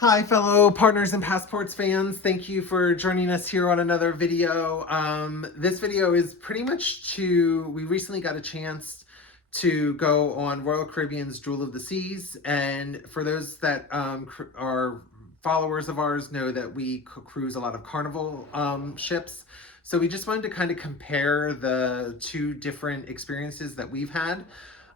Hi, fellow Partners and Passports fans. Thank you for joining us here on another video. This video is pretty much we recently got a chance to go on Royal Caribbean's Jewel of the Seas. And for those that are followers of ours know that we cruise a lot of Carnival ships. So we just wanted to kind of compare the two different experiences that we've had.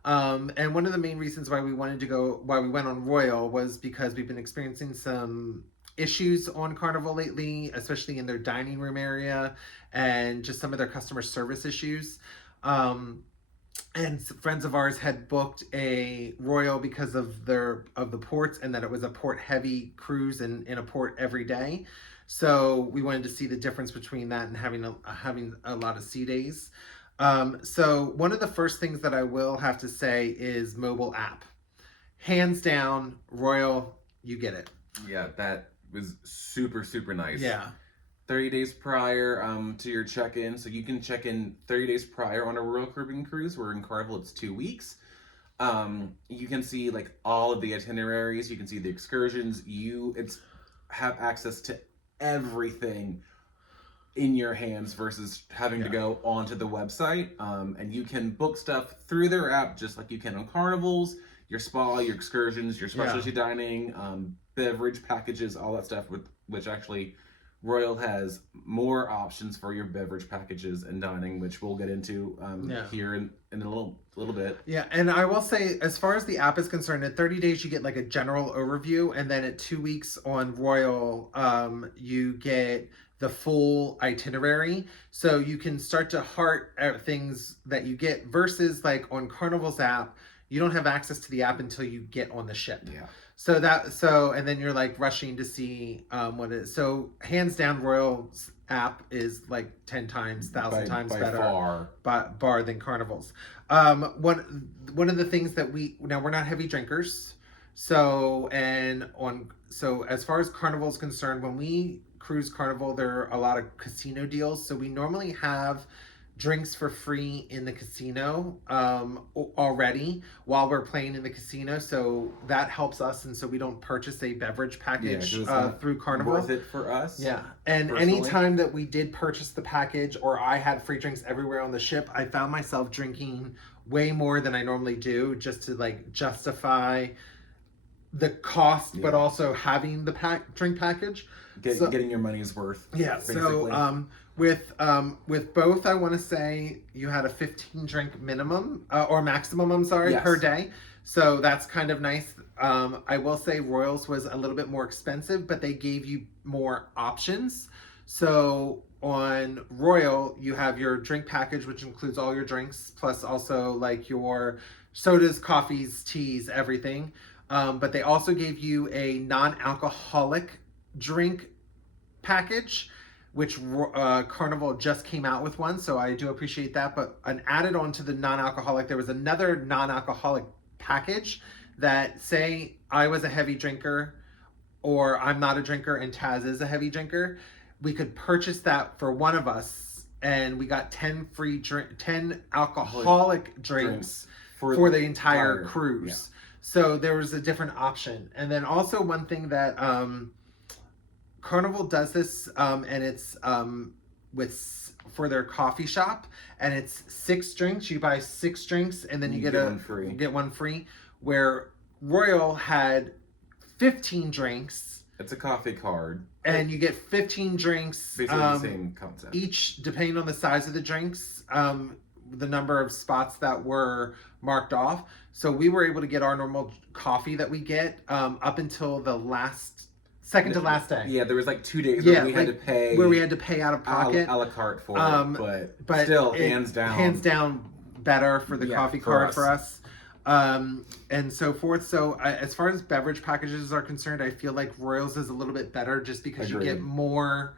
And one of the main reasons why we went on Royal was because we've been experiencing some issues on Carnival lately, especially in their dining room area and just some of their customer service issues. And friends of ours had booked a Royal because of the ports and that it was a port heavy cruise and in a port every day. So we wanted to see the difference between that and having a lot of sea days. So one of the first things that I will have to say is mobile app. Hands down, Royal, you get it. Yeah, that was super, super nice. Yeah. 30 days prior to your check-in. So you can check in 30 days prior on a Royal Caribbean cruise, where in Carnival it's 2 weeks. You can see like all of the itineraries. You can see the excursions. Have access to everything in your hands versus having to go onto the website. And you can book stuff through their app just like you can on Carnivals, your spa, your excursions, your specialty dining, beverage packages, all that stuff, which actually Royal has more options for your beverage packages and dining, which we'll get into here in a little bit. Yeah, and I will say, as far as the app is concerned, at 30 days you get like a general overview, and then at 2 weeks on Royal, you get the full itinerary. So you can start to heart out things that you get versus like on Carnival's app, you don't have access to the app until you get on the ship. Yeah. And then you're like rushing to see what it is. So hands down, Royal's app is like 10 times, 1,000 times better bar than Carnival's. One of the things that we're not heavy drinkers. So as far as Carnival is concerned, when we cruise Carnival, there are a lot of casino deals. So we normally have drinks for free in the casino already while we're playing in the casino, so that helps us, and so we don't purchase a beverage package through Carnival. Worth it for us. Yeah, and personally, anytime that we did purchase the package or I had free drinks everywhere on the ship, I found myself drinking way more than I normally do just to like justify the cost, but also having the drink package. Getting your money's worth. Yeah. Basically. So with both, I want to say you had a 15 drink minimum or maximum. I'm sorry, per day. So that's kind of nice. I will say Royals was a little bit more expensive, but they gave you more options. So on Royal, you have your drink package, which includes all your drinks, plus also like your sodas, coffees, teas, everything. But they also gave you a non-alcoholic drink package, which Carnival just came out with one, so I do appreciate that. But added on to the non-alcoholic, there was another non-alcoholic package that, say I was a heavy drinker or I'm not a drinker and Taz is a heavy drinker, we could purchase that for one of us, and we got 10 alcoholic drinks for the entire cruise. Yeah. So there was a different option. And then also one thing that Carnival does this, and it's for their coffee shop, and it's 6 drinks. You buy 6 drinks, and then you get one free. Where Royal had 15 drinks. It's a coffee card, and you get 15 drinks. Basically the same concept. Each, depending on the size of the drinks, the number of spots that were marked off. So we were able to get our normal coffee that we get up until the second to last day. Yeah, there was like 2 days where we had to pay out of pocket, a la carte for it, but still hands down better for the coffee card for us, and so forth. So as far as beverage packages are concerned, I feel like Royals is a little bit better just because you get more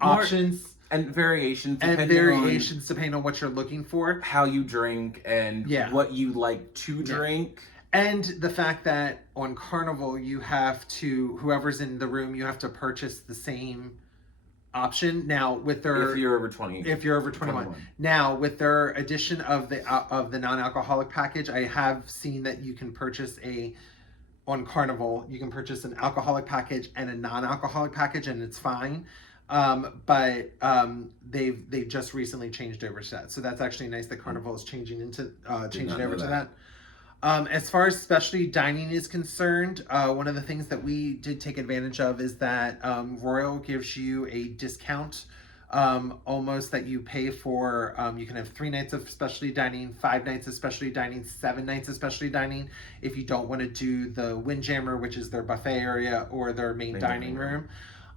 options. And variations depending on what you're looking for, how you drink, and what you like to drink. And the fact that on Carnival, you have to, whoever's in the room, you have to purchase the same option. Now with their, if you're over 21. Now with their addition of the non-alcoholic package, I have seen that you can purchase a on Carnival, you can purchase an alcoholic package and a non-alcoholic package, and it's fine. But they've just recently changed over to that, so that's actually nice that Carnival is changing over to that. As far as specialty dining is concerned, one of the things that we did take advantage of is that Royal gives you a discount, almost that you pay for. You can have 3 nights of specialty dining, 5 nights of specialty dining, 7 nights of specialty dining if you don't want to do the Windjammer, which is their buffet area, or their main dining room.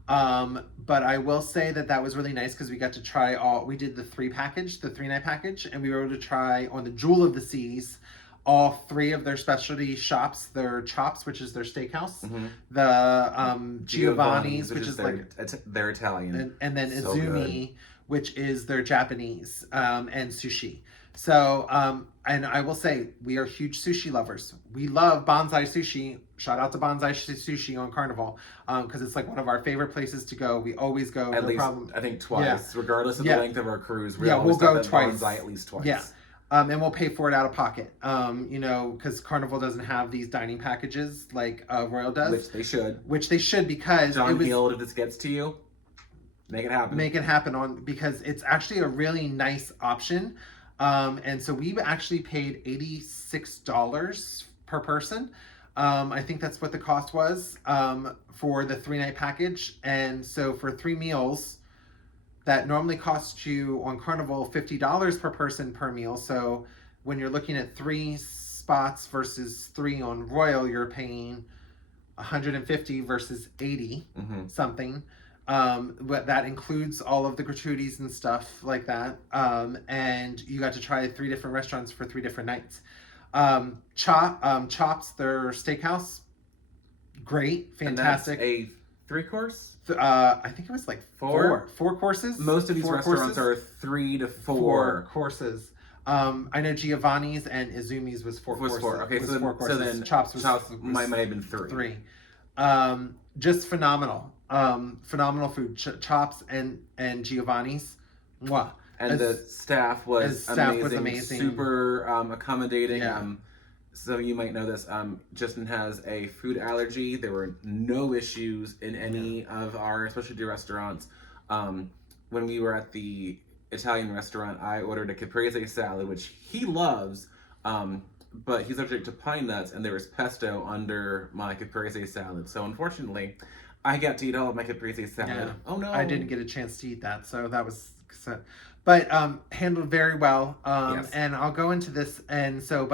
But I will say that was really nice because we got to try we did the 3-night package, and we were able to try on the Jewel of the Seas all 3 of their specialty shops, their Chops, which is their steakhouse, the Giovanni's, which is their Italian, and then so Izumi, good, which is their Japanese, and sushi. So, and I will say, we are huge sushi lovers. We love Bonsai Sushi. Shout out to Bonsai Sushi on Carnival, because it's like one of our favorite places to go. We always go. At least, I think twice, regardless of the length of our cruise. We'll go twice. Bonsai at least twice. Yeah. And we'll pay for it out of pocket, because Carnival doesn't have these dining packages like Royal does. Which they should, because John Hill, if this gets to you, make it happen. Make it happen because it's actually a really nice option. And so we've actually paid $86 per person. I think that's what the cost was for the 3-night package. And so for 3 meals, that normally costs you on Carnival $50 per person per meal. So when you're looking at 3 spots versus 3 on Royal, you're paying $150 versus $80 something. But that includes all of the gratuities and stuff like that. And you got to try 3 different restaurants for 3 different nights. Chops, their steakhouse, great, fantastic. And that's a 3-course? I think it was like 4 courses. Most of these restaurants are 3 to 4 courses. I know Giovanni's and Izumi's was 4 courses. Okay, so 4 courses. So then Chops might have been 3. Just phenomenal. Phenomenal food. Chops and Giovanni's. Mwah. And the staff was amazing. Super accommodating. Yeah. So you might know this. Justin has a food allergy. There were no issues in any of our specialty restaurants. When we were at the Italian restaurant, I ordered a caprese salad, which he loves, but he's allergic to pine nuts, and there was pesto under my caprese salad. So unfortunately, I got to eat all of my caprese salad. Yeah. Oh no! I didn't get a chance to eat that, so that was. But handled very well. Yes. And I'll go into this. And so,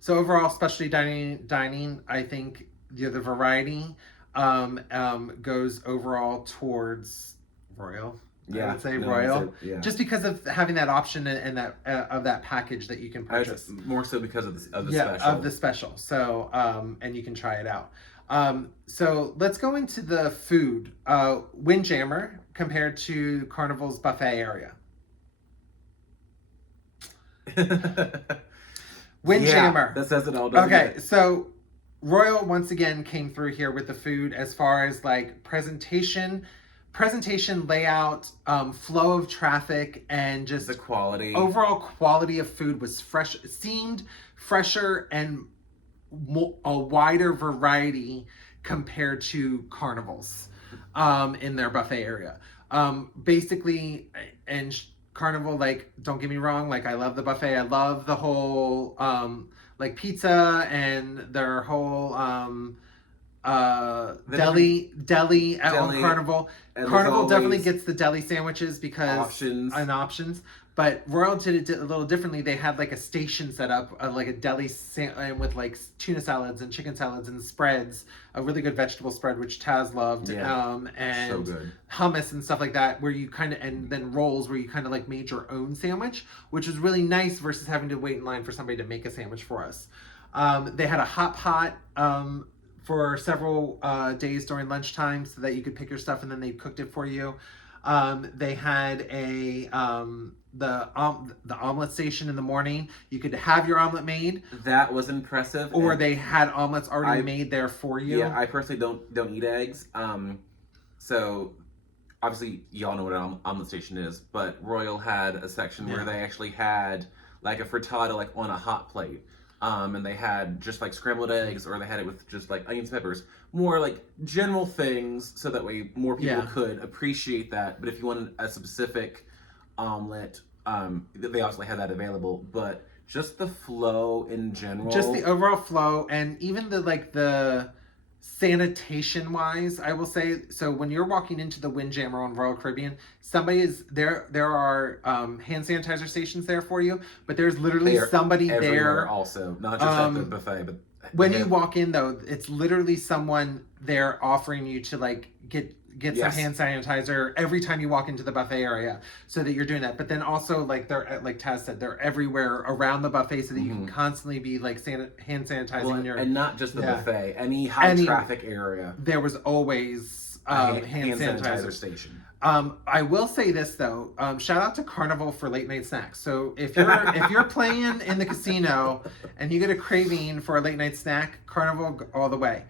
so overall, specialty dining, I think the variety goes overall towards Royal. Yeah, I would say Royal, just because of having that option and that of that package that you can purchase. More so because of the special. Of the special. So and you can try it out. So let's go into the food. Windjammer compared to Carnival's buffet area. Windjammer. That says it all. Okay, so Royal once again came through here with the food as far as like presentation, layout, flow of traffic, and just the quality. Overall quality of food was fresh. It seemed fresher and a wider variety compared to Carnival's in their buffet area. Basically, and Carnival, like, don't get me wrong, like, I love the buffet. I love the whole like pizza and their whole deli on Carnival. Carnival definitely gets the deli sandwiches because options. But Royal did it a little differently. They had like a station set up, like a deli with like tuna salads and chicken salads and spreads, a really good vegetable spread, which Taz loved, and so good. Hummus and stuff like that, where you kind of, and then rolls where you kind of like made your own sandwich, which was really nice versus having to wait in line for somebody to make a sandwich for us. They had a hot pot for several days during lunchtime so that you could pick your stuff and then they cooked it for you. They had the omelet station in the morning. You could have your omelet made. That was impressive. Or they had omelets already made there for you. Yeah, I personally don't eat eggs. So obviously y'all know what an omelet station is, but Royal had a section where they actually had like a frittata like on a hot plate. And they had just like scrambled eggs, or they had it with just like onions, peppers, more like general things, so that way more people could appreciate that. But if you wanted a specific omelet, they obviously had that available. But just the flow in general, just the overall flow, and even the sanitation wise, I will say. So when you're walking into the Windjammer on Royal Caribbean, somebody is there. There are hand sanitizer stations there for you, but there's literally somebody there. Also, not just at the buffet, but when you walk in, though, it's literally someone there offering you to like get some hand sanitizer every time you walk into the buffet area, so that you're doing that. But then also, like they're, like Taz said, they're everywhere around the buffet, so that you can constantly be like hand sanitizing your, and not just the buffet, any high traffic area. There was always hand sanitizer station. I will say this though, shout out to Carnival for late night snacks. So if you're playing in the casino and you get a craving for a late night snack, Carnival all the way.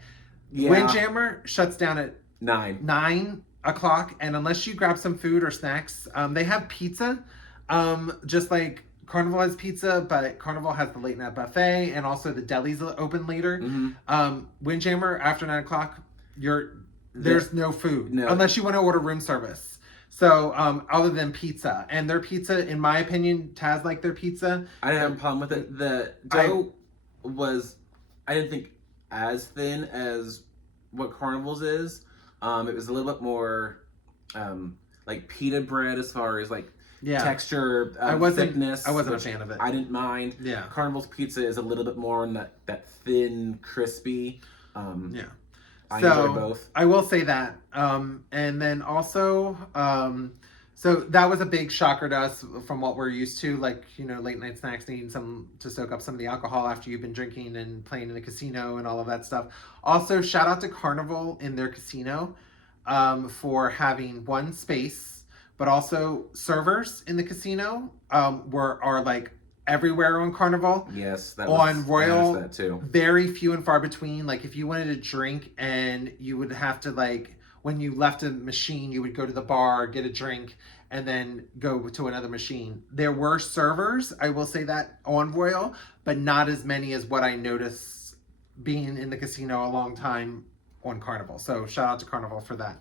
Yeah. Windjammer shuts down at 9 o'clock, and unless you grab some food or snacks, they have pizza, just like Carnival has pizza, but Carnival has the late night buffet, and also the deli's open later. Windjammer after 9 o'clock, there's no food unless you want to order room service. So other than pizza, and their pizza, in my opinion, Taz liked their pizza. I didn't have a problem with it. The dough I didn't think as thin as what Carnival's is. It was a little bit more like pita bread as far as like texture, thickness. I wasn't a fan of it. I didn't mind. Yeah. Carnival's pizza is a little bit more on that thin, crispy. I enjoy both. I will say that. And then also, so that was a big shocker to us from what we're used to, like, late night snacks, needing some to soak up some of the alcohol after you've been drinking and playing in the casino and all of that stuff. Also, shout out to Carnival in their casino for having one space, but also servers in the casino are like everywhere on Carnival. Yes, on Royal, that too. Very few and far between. Like if you wanted to drink, and you would have to, like, when you left a machine, you would go to the bar, get a drink, and then go to another machine. There were servers, I will say that, on Royal, but not as many as what I noticed being in the casino a long time on Carnival. So shout out to Carnival for that.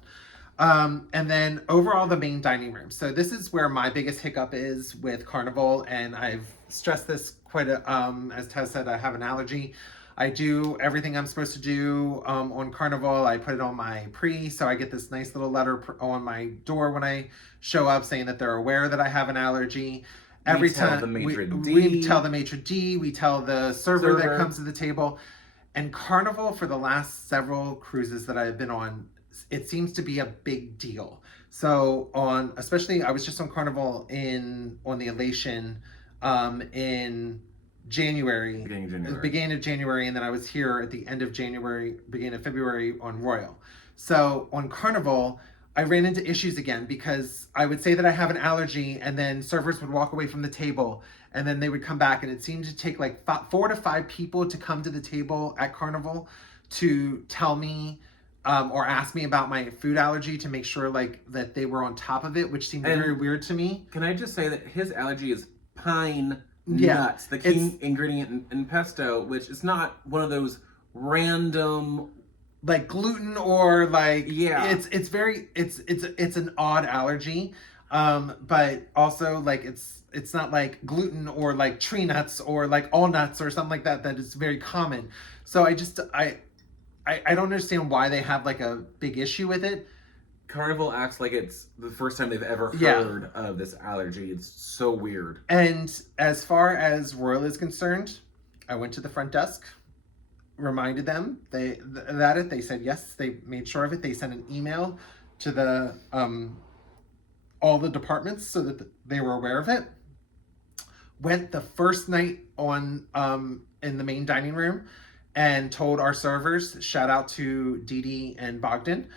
And then overall, the main dining room. So this is where my biggest hiccup is with Carnival, and I've stressed this quite as Tess said, I have an allergy. I do everything I'm supposed to do on Carnival. I put it on my so I get this nice little letter on my door when I show up saying that they're aware that I have an allergy. Every time we tell the maitre d', we tell the server that comes to the table. And Carnival, for the last several cruises that I've been on, it seems to be a big deal. So especially I was just on Carnival on the Elation in January, beginning of January, and then I was here at the end of January, beginning of February on Royal. So on Carnival, I ran into issues again because I would say that I have an allergy, and then servers would walk away from the table, and then they would come back, and it seemed to take like 4 to 5 people to come to the table at Carnival to tell me or ask me about my food allergy, to make sure like that they were on top of it, which seemed very weird to me. Can I just say that his allergy is pine nuts, the key ingredient in pesto, which is not one of those random like gluten or like it's an odd allergy, but also like it's not like gluten or like tree nuts or like all nuts or something like that is very common. So I don't understand why they have like a big issue with it. Carnival acts like it's the first time they've ever heard of this allergy. It's so weird. And as far as Royal is concerned, I went to the front desk, reminded them they said yes, they made sure of it. They sent an email to the all the departments so that they were aware of it. Went the first night on in the main dining room and told our servers, shout out to Dee Dee and Bogdan.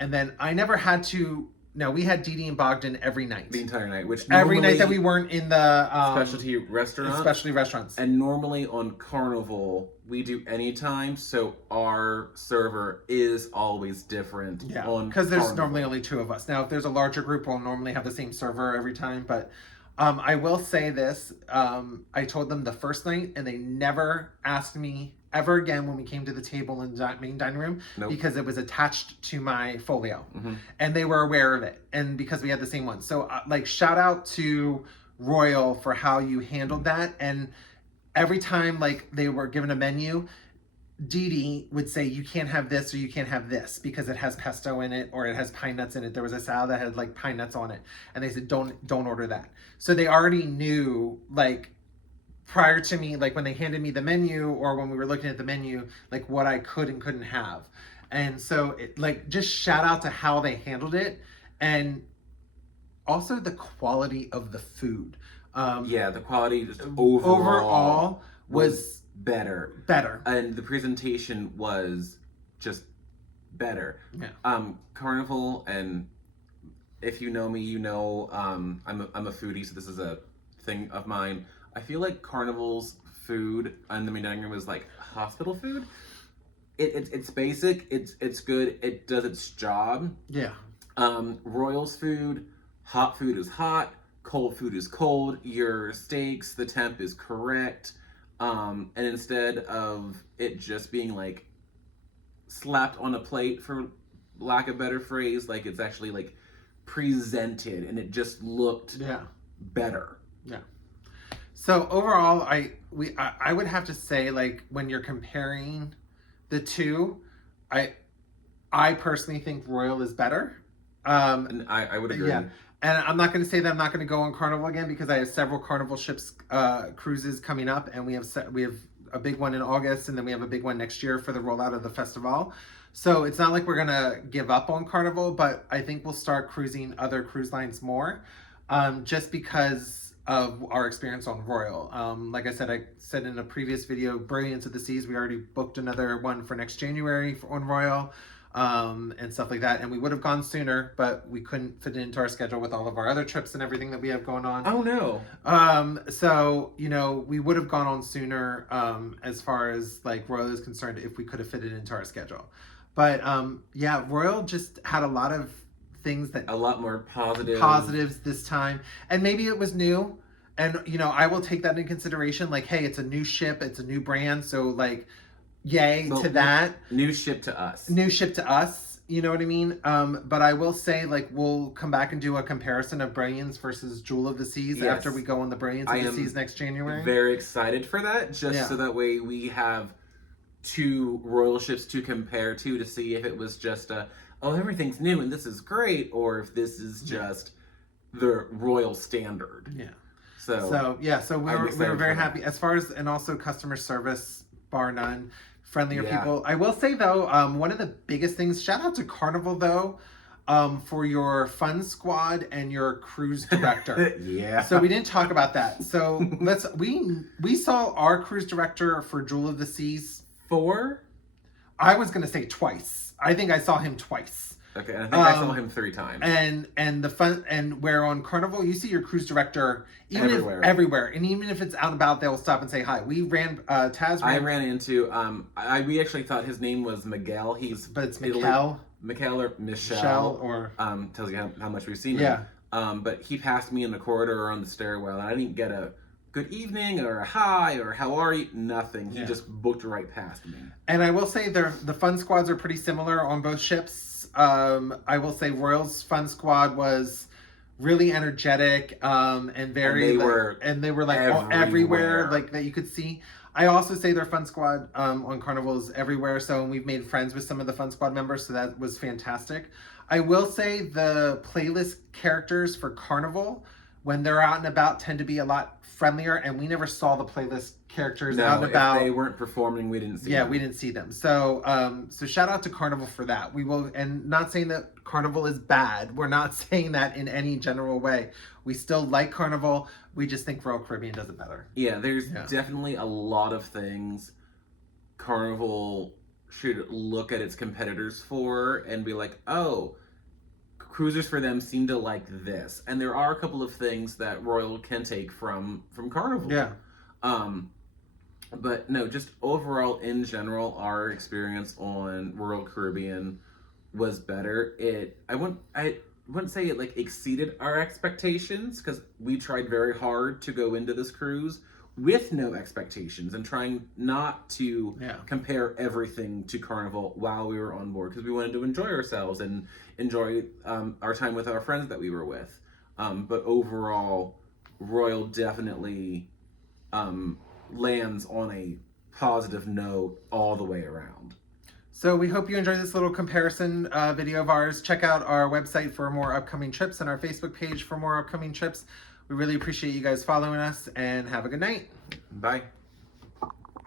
And then I never had to. No, we had Dee Dee and Bogdan every night. The entire night, which every night that we weren't in the specialty restaurants. And normally on Carnival, we do anytime, so our server is always different. Yeah, because there's normally only 2 of us. Now, if there's a larger group, we'll normally have the same server every time. But I will say this. I told them the first night, and they never asked me ever again when we came to the table in the main dining room Nope. because it was attached to my folio, Mm-hmm. and they were aware of it, and because we had the same one. So, like, shout out to Royal for how you handled that, and every time like they were given a menu, Dee Dee would say, you can't have this or you can't have this because it has pesto in it or it has pine nuts in it. There was a salad that had like pine nuts on it. And they said, don't order that. So they already knew, like, prior to me, like when they handed me the menu or when we were looking at the menu, like what I could and couldn't have. And so like, just shout out to how they handled it. And also the quality of the food. Yeah, the quality just overall was better. And the presentation was just better. Yeah. Carnival, and if you know me, you know I'm a foodie, so this is a thing of mine. I feel like Carnival's food in the main dining room is like hospital food. It's basic, it's good, it does its job. Yeah. Royal's food, hot food is hot, cold food is cold, your steaks, the temp is correct. And instead of it just being like slapped on a plate, for lack of a better phrase, like it's actually like presented and it just looked better. Yeah. So overall, I would have to say, like, when you're comparing the two, I personally think Royal is better. And I would agree. Yeah. And I'm not going to say that I'm not going to go on Carnival again because I have several Carnival ships cruises coming up, and we have a big one in August, and then we have a big one next year for the rollout of the festival. So it's not like we're going to give up on Carnival, but I think we'll start cruising other cruise lines more, just because of our experience on Royal. Like I said in a previous video, Brilliance of the Seas, we already booked another one for next January on Royal. And stuff like that, and we would have gone sooner, but we couldn't fit it into our schedule with all of our other trips and everything that we have going on. Oh no. So we would have gone on sooner, as far as like Royal is concerned, if we could have fit it into our schedule. But yeah, Royal just had a lot of things that a lot more positives this time, and maybe it was new, and I will take that into consideration. Like, hey, it's a new ship, it's a new brand, so like, yay to that. New ship to us. You know what I mean? But I will say, like, we'll come back and do a comparison of Brilliance versus Jewel of the Seas after we go on the Brilliance of the Seas next January. Very excited for that, so that way we have two Royal ships to compare to see if it was just everything's new and this is great, or if this is just the Royal standard. Yeah. So we were very happy as far as, and also customer service, bar none. Friendlier people. I will say though, one of the biggest things, shout out to Carnival though, for your fun squad and your cruise director. Yeah. So we didn't talk about that. So we saw our cruise director for Jewel of the Seas I was gonna say twice. I think I saw him twice. Okay, and I think I saw him 3 times. And the fun, and where on Carnival you see your cruise director everywhere, and even if it's out and about, they'll stop and say hi. We ran Taz. I ran into we actually thought his name was Miguel. But it's Miguel. Miguel or Michelle or tells you how much we've seen him. But he passed me in the corridor or on the stairwell, and I didn't get a good evening or a hi or how are you. Nothing. He just booked right past me. And I will say the fun squads are pretty similar on both ships. I will say Royal's fun squad was really energetic, and very, and they were like everywhere, like that you could see. I also say their fun squad on Carnival is everywhere. So we've made friends with some of the fun squad members, so that was fantastic. I will say the playlist characters for Carnival, when they're out and about, tend to be a lot friendlier, and we never saw the playlist characters out and about. If they weren't performing, we didn't see them. We didn't see them. So so shout out to Carnival for that. We will, and not saying that Carnival is bad. We're not saying that in any general way. We still like Carnival. We just think Royal Caribbean does it better. Yeah, there's definitely a lot of things Carnival should look at its competitors for and be like, oh, cruisers for them seem to like this. And there are a couple of things that Royal can take from Carnival. Yeah. But no, just overall, in general, our experience on Royal Caribbean was better. wouldn't say it like exceeded our expectations, because we tried very hard to go into this cruise with no expectations and trying not to compare everything to Carnival while we were on board, because we wanted to enjoy ourselves and enjoy our time with our friends that we were with. But overall, Royal definitely lands on a positive note all the way around. So we hope you enjoyed this little comparison video of ours. Check out our website for more upcoming trips and our Facebook page for more upcoming trips. We really appreciate you guys following us, and have a good night. Bye.